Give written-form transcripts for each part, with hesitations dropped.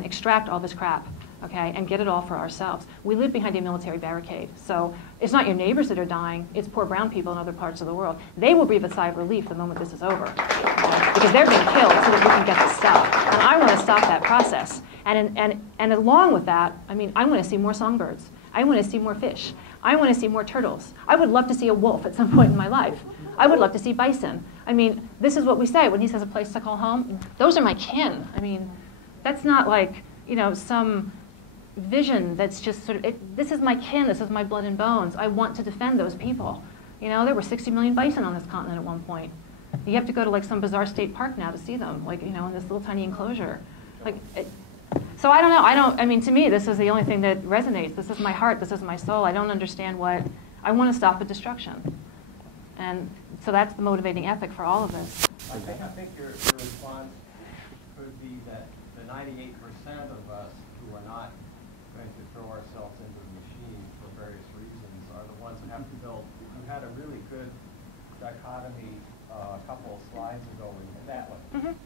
and extract all this crap, okay, and get it all for ourselves. We live behind a military barricade, so it's not your neighbors that are dying, it's poor brown people in other parts of the world. They will breathe a sigh of relief the moment this is over, because they're being killed so that we can get this stuff. And I want to stop that process. And along with that, I mean, I want to see more songbirds. I want to see more fish. I want to see more turtles. I would love to see a wolf at some point in my life. I would love to see bison. I mean, this is what we say when he says a place to call home. Those are my kin. I mean, that's not like, you know, some vision that's just sort of, this is my kin, this is my blood and bones. I want to defend those people. You know, there were 60 million bison on this continent at one point. You have to go to like some bizarre state park now to see them, like, you know, in this little tiny enclosure. Like, so I don't know, I mean, to me, this is the only thing that resonates. This is my heart, this is my soul. I don't understand what, I want to stop the destruction. And so that's the motivating ethic for all of this. I think your response could be that the 98% of us who are not going to throw ourselves into the machine for various reasons are the ones that have to build. You had a really good dichotomy a couple of slides ago when you hit that one. Mm-hmm.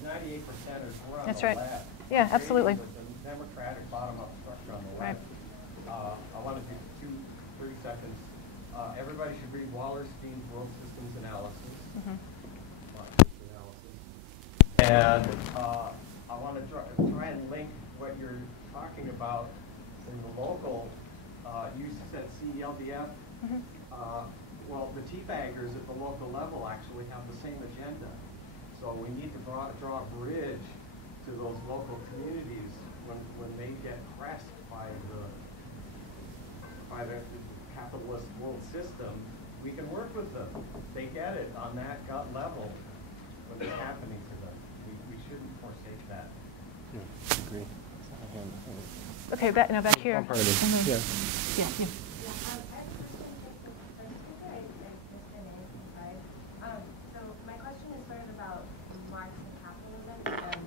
The 98%ers were on That's the right. left. Yeah, absolutely. With the democratic bottom-up structure on the left. Right. I want to do 30 seconds. Everybody should read Wallerstein's World Systems Analysis. Mm-hmm. And I want to try and link what you're talking about in the local, you said CELDF. Mm-hmm. Well, the teabaggers at the local level actually have the same agenda. So we need to draw a bridge to those local communities when they get pressed by the capitalist world system. We can work with them. They get it on that gut level when it's happening to them. We shouldn't forsake that. Yeah, I agree. Okay, back here. Part of it. Mm-hmm. Yeah. So my question is sort of about Marx and capitalism, and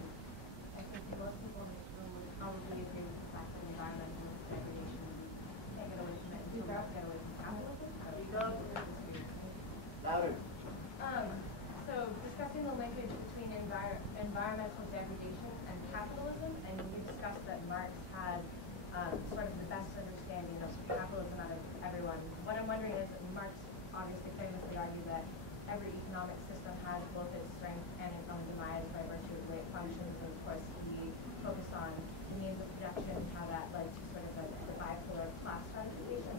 I think most people in this room would probably agree with the fact that environmental degradation can't get away from it, and can't get away from capitalism. Louder. So discussing the linkage between environmental degradation and capitalism, and you discussed that Marx had sort of the best understanding of capitalism out of everyone. What I'm wondering is, Marx obviously famously argued that every economic system has both its strength and its own demise by virtue of the way it functions. And of course, he focused on the means of production, how that led to sort of the bipolar class stratification,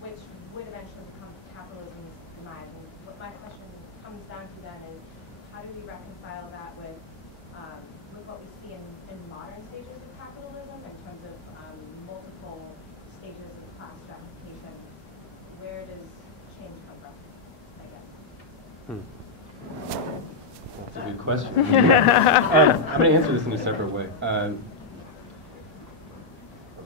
which would eventually become capitalism's demise. And what my question comes down to then is, how do we reconcile that with what we see in modern stages of capitalism in terms of multiple stages of class stratification? Where does change come from, I guess? That's a good question. I'm going to answer this in a separate way.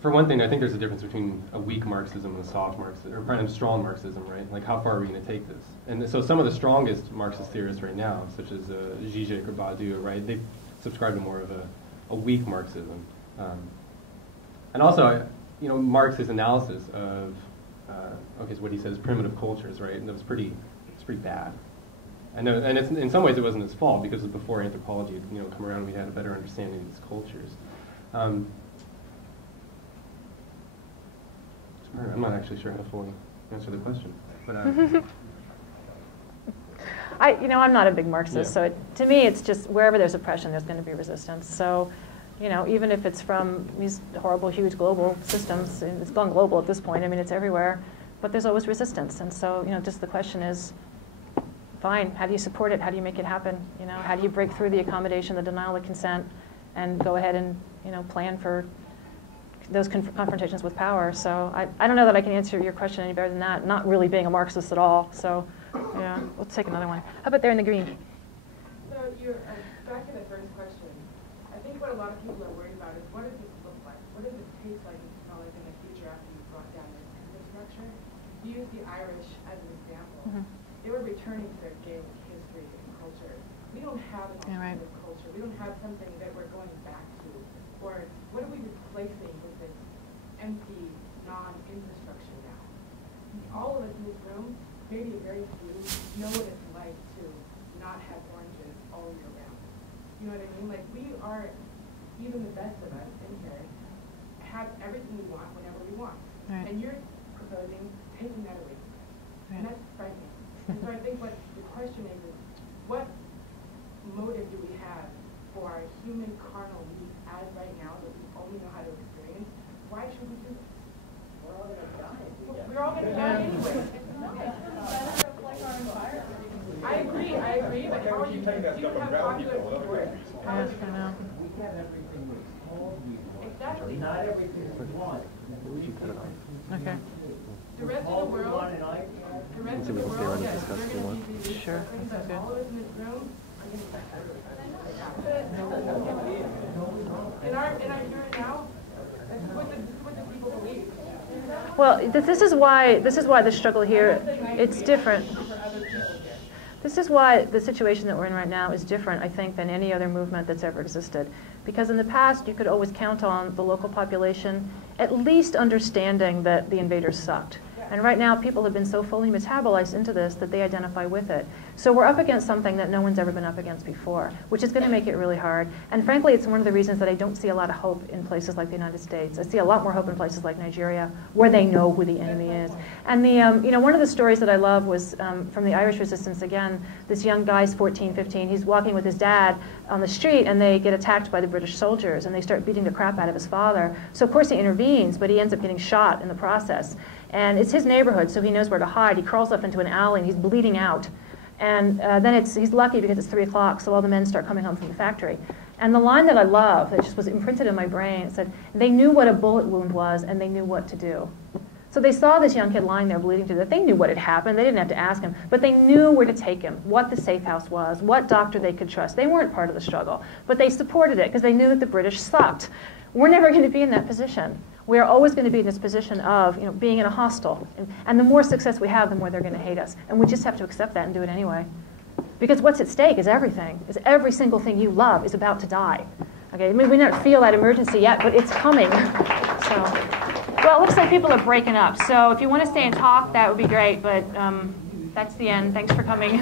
For one thing, I think there's a difference between a weak Marxism and a soft Marxism, or kind of strong Marxism, right? Like, how far are we going to take this? And so some of the strongest Marxist theorists right now, such as Zizek or Badiou, right, they subscribe to more of a weak Marxism. And also, you know, Marx's analysis of, okay, so what he says, primitive cultures, right? And that was it's pretty bad. And it's, in some ways it wasn't his fault, because before anthropology had, you know, come around, we had a better understanding of these cultures. I'm not actually sure how to fully answer the question, but I'm not a big Marxist, so to me it's just wherever there's oppression, there's going to be resistance. So, you know, even if it's from these horrible, huge global systems, and it's gone global at this point. I mean, it's everywhere, but there's always resistance. And so, you know, just the question is, fine, how do you support it? How do you make it happen? You know, how do you break through the accommodation, the denial of consent, and go ahead and, you know, plan for those confrontations with power? So I don't know that I can answer your question any better than that, not really being a Marxist at all. So, yeah, let's take another one. How about there in the green? So you're back to the first question. I think what a lot of people are worried about is, what does this look like? What does it taste like in the future after you've brought down this infrastructure? You use the Irish as an example. Mm-hmm. They were returning to their Gaelic history and culture. We don't have an alternative culture. We don't have something that we're going back to. Or what are we replacing with this empty, non-infrastructure now? All of us in this room, maybe very few, know what it's like to not have oranges all year round. You know what I mean? Like, we are even the best of us in here have everything we want whenever we want. Right. And you're proposing taking that away. And that's frightening. And so I think what the question is what motive do we have for our human carnal needs as right now that we only know how to experience? Why should we do this? We're all going to die. We're all going to die anyway. I agree, but how are you going to have popular support? Yes, I know. We have everything we're told we want. Exactly. Not everything we want. Okay. The rest of the world, yes, we're going to be Sure, that sounds good. all of us in this room are going to in our here and now, this is what the people believe. Well, this is why the struggle here, it's different. This is why the situation that we're in right now is different, I think, than any other movement that's ever existed. Because in the past, you could always count on the local population at least understanding that the invaders sucked. And right now, people have been so fully metabolized into this that they identify with it. So we're up against something that no one's ever been up against before, which is going to make it really hard. And frankly, it's one of the reasons that I don't see a lot of hope in places like the United States. I see a lot more hope in places like Nigeria, where they know who the enemy is. And one of the stories that I love was from the Irish resistance. Again, this young guy's 14, 15. He's walking with his dad on the street, and they get attacked by the British soldiers, and they start beating the crap out of his father. So of course he intervenes, but he ends up getting shot in the process. And it's his neighborhood, so he knows where to hide. He crawls up into an alley, and he's bleeding out. And then he's lucky because it's 3 o'clock, so all the men start coming home from the factory. And the line that I love, that just was imprinted in my brain, it said, they knew what a bullet wound was, and they knew what to do. So they saw this young kid lying there bleeding to death. They knew what had happened. They didn't have to ask him. But they knew where to take him, what the safe house was, what doctor they could trust. They weren't part of the struggle. But they supported it because they knew that the British sucked. We're never going to be in that position. We are always going to be in this position of being in a hostel. And the more success we have, the more they're going to hate us. And we just have to accept that and do it anyway. Because what's at stake is everything. Is every single thing you love is about to die. Okay, I mean, we don't feel that emergency yet, but it's coming. So, well, it looks like people are breaking up. So if you want to stay and talk, that would be great. But that's the end. Thanks for coming.